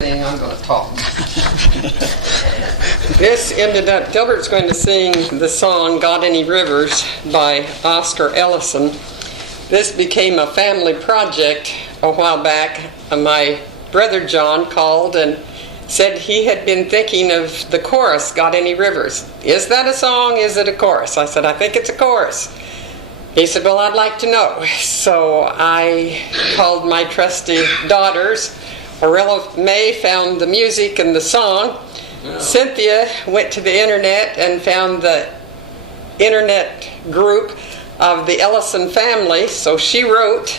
I'm going to talk. This ended up, Delbert's going to sing the song "Got Any Rivers" by Oscar Ellison. This became a family project a while back. My brother John called and said he had been thinking of the chorus, "Got Any Rivers." Is that a song? Is it a chorus? I said, I think it's a chorus. He said, well, I'd like to know. So I called my trusty daughters. Orilla May found the music and the song. Yeah. Cynthia went to the internet and found the internet group of the Ellison family, so she wrote,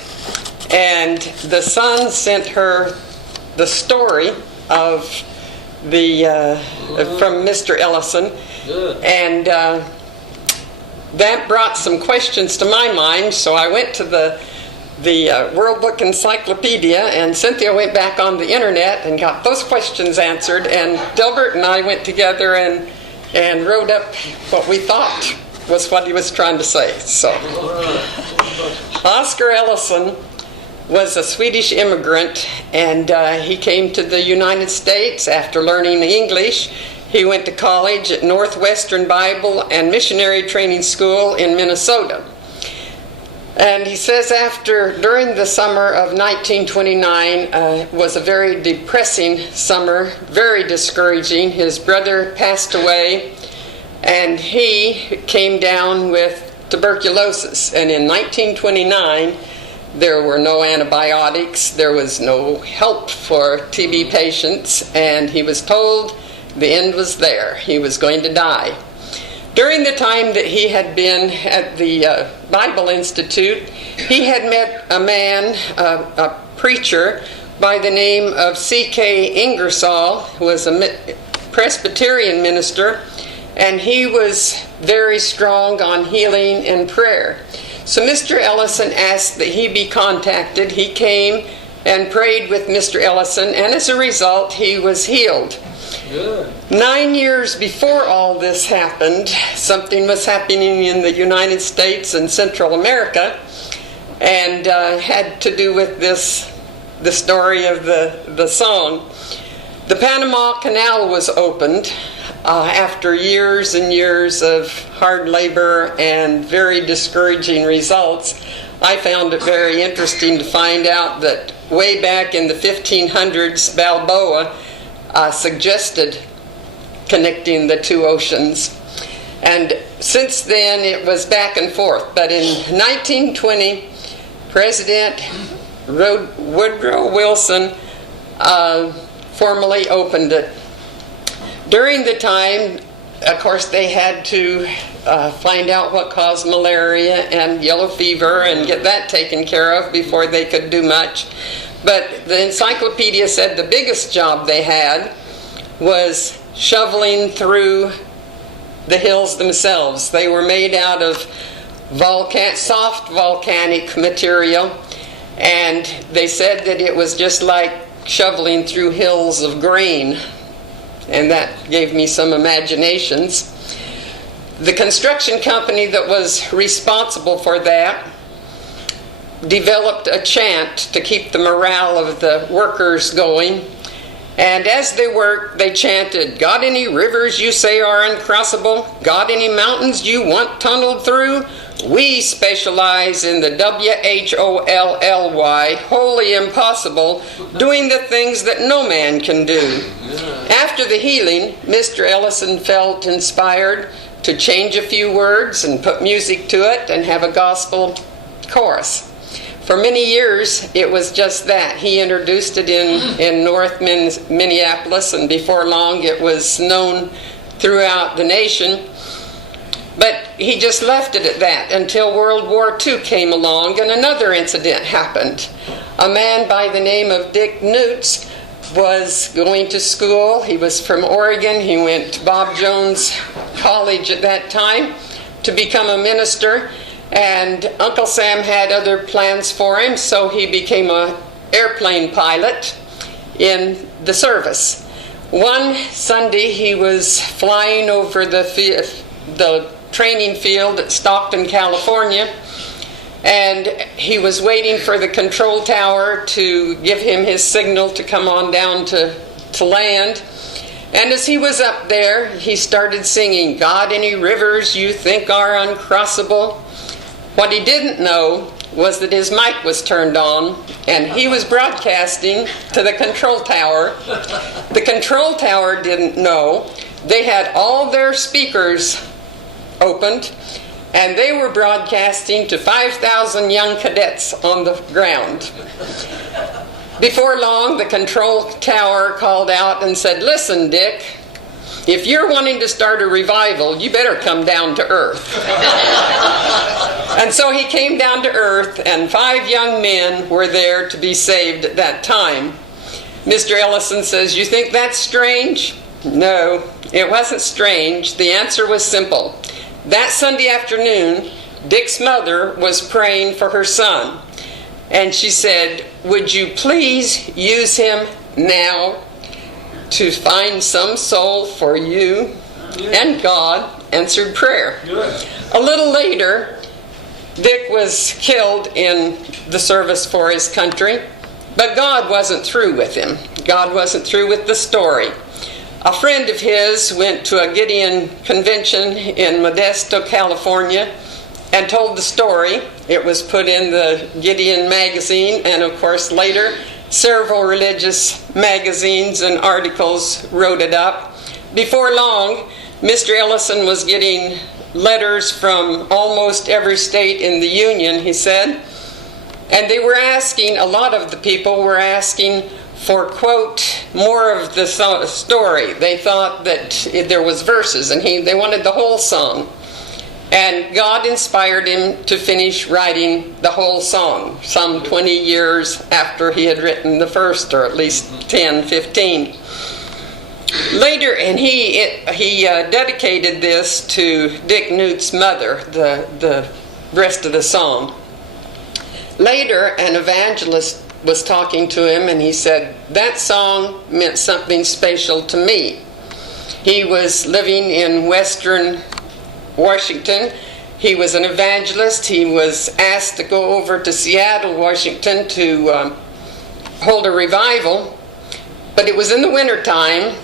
and the son sent her the story of the from Mr. Ellison. Good. And that brought some questions to my mind, so I went to the World Book Encyclopedia, and Cynthia went back on the internet and got those questions answered, and Delbert and I went together and wrote up what we thought was what he was trying to say. So, Oscar Ellison was a Swedish immigrant, and he came to the United States after learning English. He went to college at Northwestern Bible and Missionary Training School in Minnesota. And he says during the summer of 1929 was a very depressing summer, very discouraging. His brother passed away, and he came down with tuberculosis. And in 1929, there were no antibiotics, there was no help for TB patients, and he was told the end was there. He was going to die. During the time that he had been at the Bible Institute, he had met a man, a preacher, by the name of C.K. Ingersoll, who was a Presbyterian minister, and he was very strong on healing and prayer. So Mr. Ellison asked that he be contacted. He came and prayed with Mr. Ellison, and as a result, he was healed. Good. 9 years before all this happened, something was happening in the United States and Central America, and had to do with the story of the song. The Panama Canal was opened after years and years of hard labor and very discouraging results. I found it very interesting to find out that way back in the 1500s, Balboa suggested connecting the two oceans. And since then it was back and forth. But in 1920, President Woodrow Wilson formally opened it. During the time, of course, they had to find out what caused malaria and yellow fever and get that taken care of before they could do much. But the encyclopedia said the biggest job they had was shoveling through the hills themselves. They were made out of soft volcanic material, and they said that it was just like shoveling through hills of grain, and that gave me some imaginations. The construction company that was responsible for that developed a chant to keep the morale of the workers going. And as they worked, they chanted, "Got any rivers you say are uncrossable? Got any mountains you want tunneled through? We specialize in the WHOLLY, wholly impossible, doing the things that no man can do." After the healing, Mr. Ellison felt inspired to change a few words and put music to it and have a gospel chorus. For many years, it was just that. He introduced it in North Minneapolis, and before long it was known throughout the nation. But he just left it at that until World War II came along and another incident happened. A man by the name of Dick Newts was going to school. He was from Oregon. He went to Bob Jones College at that time to become a minister. And Uncle Sam had other plans for him, so he became an airplane pilot in the service. One Sunday, he was flying over the training field at Stockton, California, and he was waiting for the control tower to give him his signal to come on down to to land. And as he was up there, he started singing, "God, any rivers you think are uncrossable." What he didn't know was that his mic was turned on, and he was broadcasting to the control tower. The control tower didn't know. They had all their speakers opened, and they were broadcasting to 5,000 young cadets on the ground. Before long, the control tower called out and said, "Listen, Dick, if you're wanting to start a revival, you better come down to earth." And so he came down to earth, and 5 young men were there to be saved at that time. Mr. Ellison says, "You think that's strange?" No, it wasn't strange. The answer was simple. That Sunday afternoon, Dick's mother was praying for her son. And she said, "Would you please use him now to find some soul for you?" And God answered prayer. A little later, Dick was killed in the service for his country, but God wasn't through with him. God wasn't through with the story. A friend of his went to a Gideon convention in Modesto, California, and told the story. It was put in the Gideon magazine, and of course later several religious magazines and articles wrote it up. Before long, Mr. Ellison was getting letters from almost every state in the Union, he said, and they were asking, a lot of the people were asking for, quote, more of the story. They thought that there was verses, and they wanted the whole song. And God inspired him to finish writing the whole song, some 20 years after he had written the first, or at least 10, 15. Later, and he dedicated this to Dick Newt's mother, the rest of the song. Later, an evangelist was talking to him, and he said, "That song meant something special to me." He was living in Western Washington. He was an evangelist. He was asked to go over to Seattle, Washington to hold a revival, but it was in the wintertime,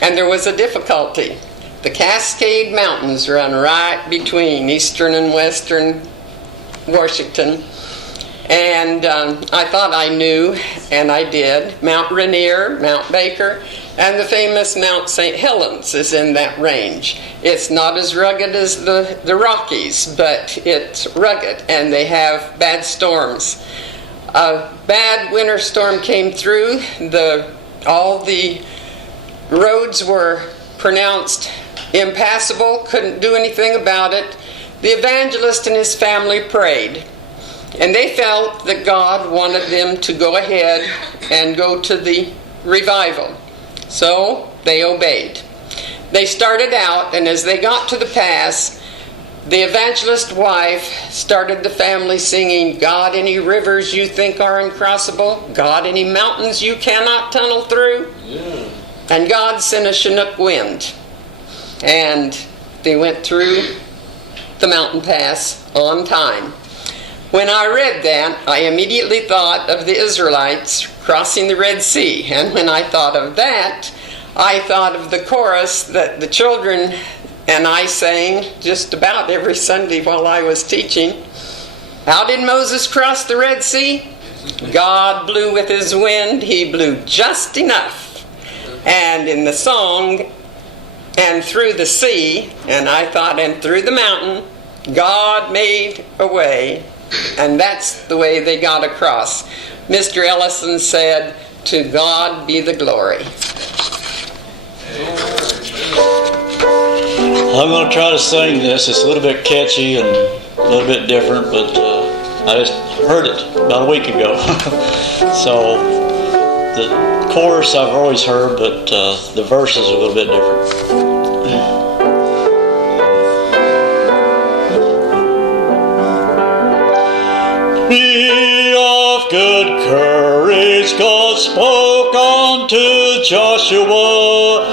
and there was a difficulty. The Cascade Mountains run right between eastern and western Washington, and I thought I knew, and I did. Mount Rainier, Mount Baker, and the famous Mount St. Helens is in that range. It's not as rugged as the Rockies, but it's rugged, and they have bad storms. A bad winter storm came through. All the roads were pronounced impassable, couldn't do anything about it. The evangelist and his family prayed, and they felt that God wanted them to go ahead and go to the revival. So they obeyed. They started out, and as they got to the pass, the evangelist's wife started the family singing, "God, any rivers you think are uncrossable? God, any mountains you cannot tunnel through?" Yeah. And God sent a Chinook wind, and they went through the mountain pass on time. When I read that, I immediately thought of the Israelites crossing the Red Sea. And when I thought of that, I thought of the chorus that the children and I sang just about every Sunday while I was teaching. How did Moses cross the Red Sea? God blew with his wind. He blew just enough. And in the song, and through the sea, and I thought, and through the mountain, God made a way. And that's the way they got across. Mr. Ellison said, "To God be the glory." I'm going to try to sing this. It's a little bit catchy and a little bit different, but I just heard it about a week ago. So the chorus I've always heard, but the verses are a little bit different. Be of good courage, God spoke unto Joshua,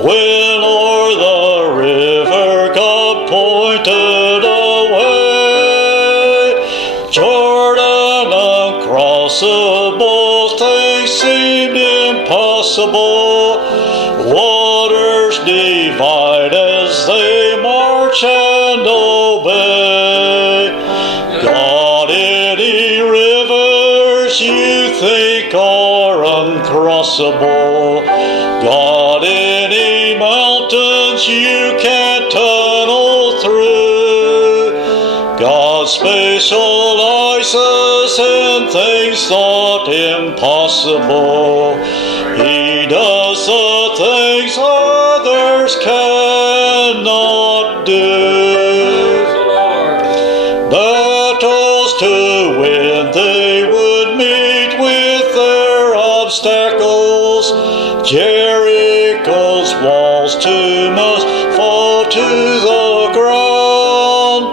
when o'er the river God pointed a way. Jordan uncrossable, things seemed impossible. Waters divide as they march and obey. God, any rivers you think are uncrossable. God, any mountains you can't tunnel through. God specializes in things thought impossible. He does the things others cannot do. Battles to win they would meet with their obstacles. Jericho's walls too must fall to the ground.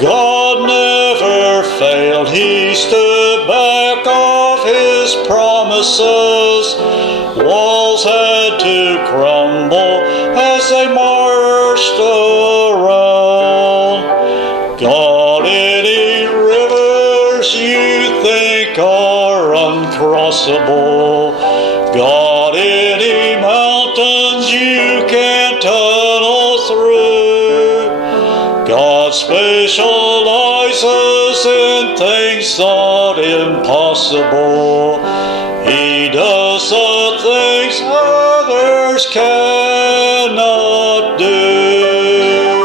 God never failed, He stood back of His promises. Walls had to crumble as they marched around. God, any rivers you think are uncrossable. God, any mountains you can't tunnel through. God specializes in things thought impossible. He does the things others cannot do.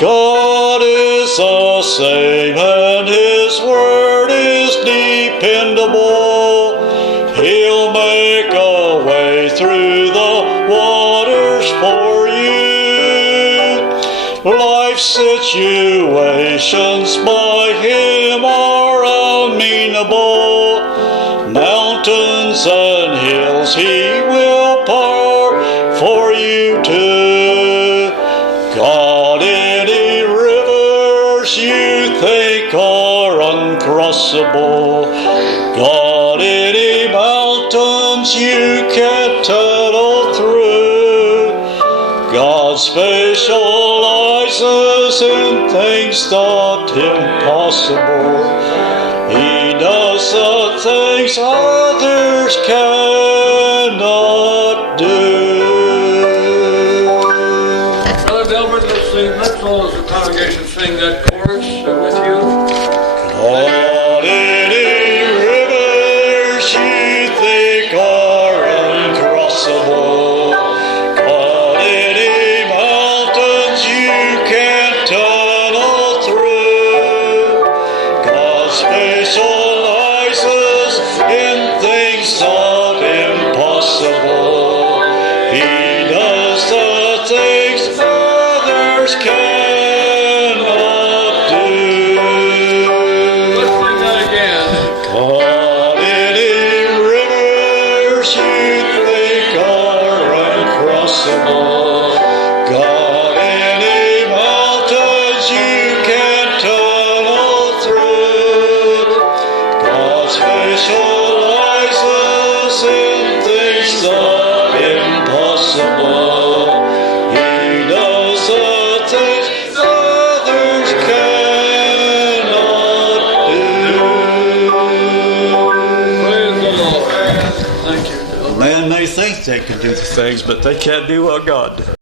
God is the same and His word is dependable. He'll make a way through the waters for you. Life situations by Him are amenable. Mountains and hills He will part for you too. God, any rivers you think are uncrossable. God, any mountains you can't tunnel through. God specializes in things thought impossible. He does the things others cannot do. Brother Delbert, let's all as a congregation sing that chorus with you. God, any rivers you think are uncrossable. God, any mountains you can't tunnel through. God specializes in things thought impossible. He does the things others cannot do. Let's sing that again. God, any rivers you think are uncrossable. God, any mountains you can't tunnel through. God specializes in things thought impossible. He does the things others cannot do. Praise the Lord. Thank you, Delbert. Man may think they can do the things, but they can't do what God does.